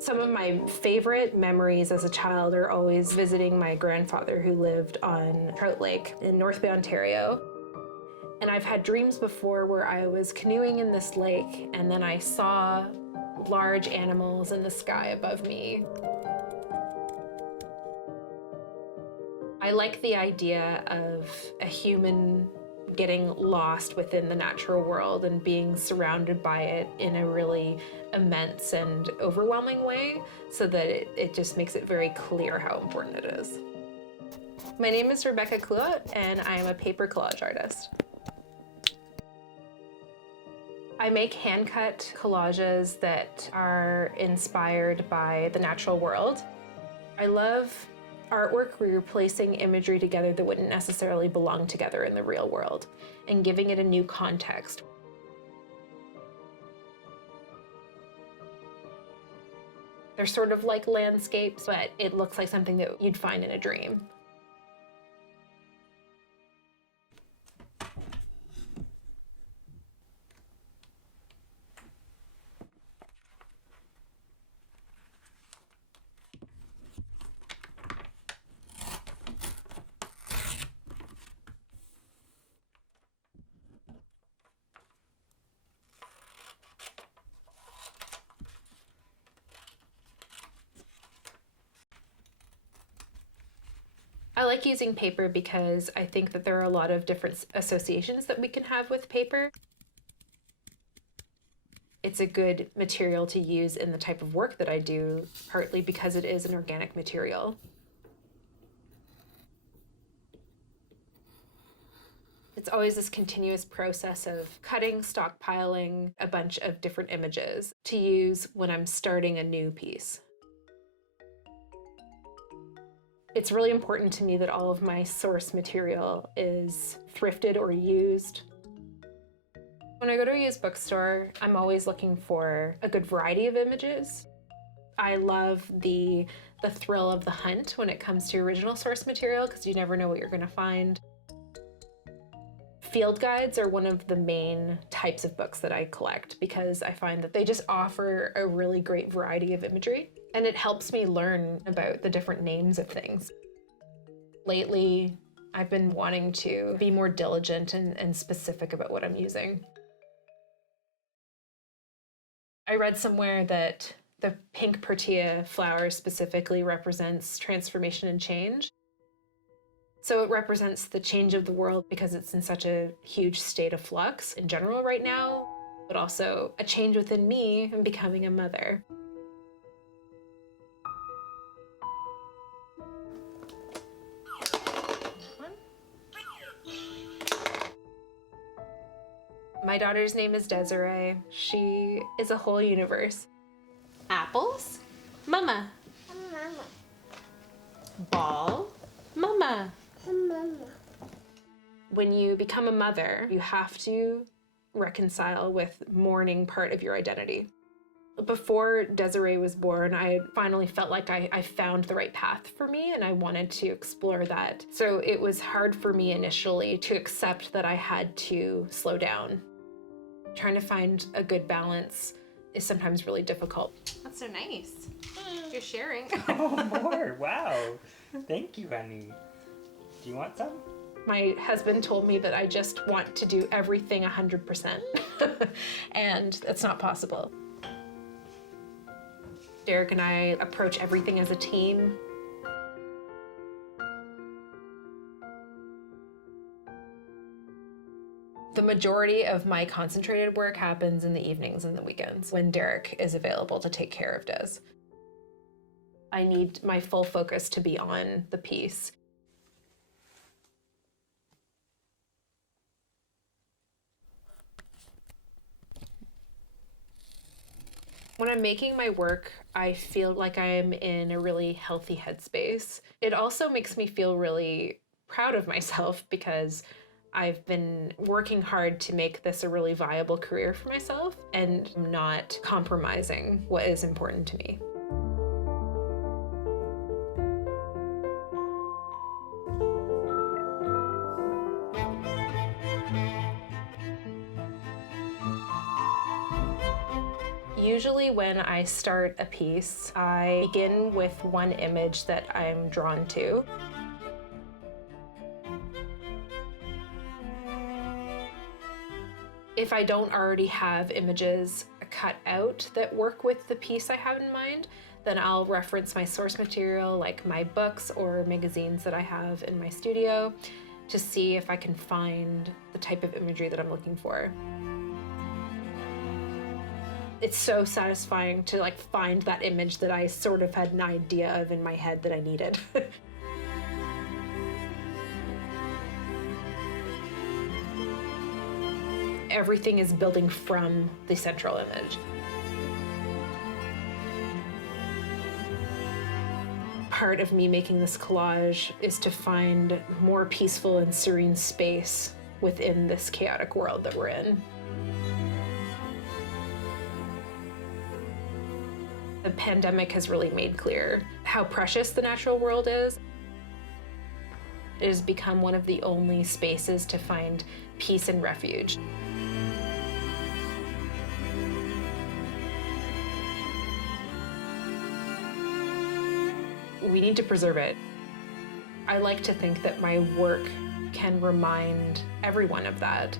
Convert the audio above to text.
Some of my favorite memories as a child are always visiting my grandfather who lived on Trout Lake in North Bay, Ontario. And I've had dreams before where I was canoeing in this lake and then I saw large animals in the sky above me. I like the idea of a human getting lost within the natural world and being surrounded by it in a really immense and overwhelming way, so that it just makes it very clear how important it is. My name is Rebecca Clouâtre, and I am a paper collage artist. I make hand-cut collages that are inspired by the natural world. I love artwork where you're placing imagery together that wouldn't necessarily belong together in the real world and giving it a new context. They're sort of like landscapes, but it looks like something that you'd find in a dream. I like using paper because I think that there are a lot of different associations that we can have with paper. It's a good material to use in the type of work that I do, partly because it is an organic material. It's always this continuous process of cutting, stockpiling a bunch of different images to use when I'm starting a new piece. It's really important to me that all of my source material is thrifted or used. When I go to a used bookstore, I'm always looking for a good variety of images. I love the thrill of the hunt when it comes to original source material, because you never know what you're going to find. Field guides are one of the main types of books that I collect because I find that they just offer a really great variety of imagery, and it helps me learn about the different names of things. Lately, I've been wanting to be more diligent and specific about what I'm using. I read somewhere that the pink protea flower specifically represents transformation and change. So it represents the change of the world because it's in such a huge state of flux in general right now, but also a change within me in becoming a mother. My daughter's name is Desiree. She is a whole universe. Apples? Mama. Mama. Ball? Mama. Mama. When you become a mother, you have to reconcile with mourning part of your identity. Before Desiree was born, I finally felt like I found the right path for me and I wanted to explore that. So it was hard for me initially to accept that I had to slow down. Trying to find a good balance is sometimes really difficult. That's so nice. You're sharing. Oh, more. Wow. Thank you, honey. Do you want some? My husband told me that I just want to do everything 100%, and that's not possible. Derek and I approach everything as a team. The majority of my concentrated work happens in the evenings and the weekends when Derek is available to take care of Des. I need my full focus to be on the piece. When I'm making my work, I feel like I'm in a really healthy headspace. It also makes me feel really proud of myself because I've been working hard to make this a really viable career for myself and not compromising what is important to me. Usually when I start a piece, I begin with one image that I'm drawn to. If I don't already have images cut out that work with the piece I have in mind, then I'll reference my source material, like my books or magazines that I have in my studio, to see if I can find the type of imagery that I'm looking for. It's so satisfying to like find that image that I sort of had an idea of in my head that I needed. Everything is building from the central image. Part of me making this collage is to find more peaceful and serene space within this chaotic world that we're in. The pandemic has really made clear how precious the natural world is. It has become one of the only spaces to find peace and refuge. We need to preserve it. I like to think that my work can remind everyone of that.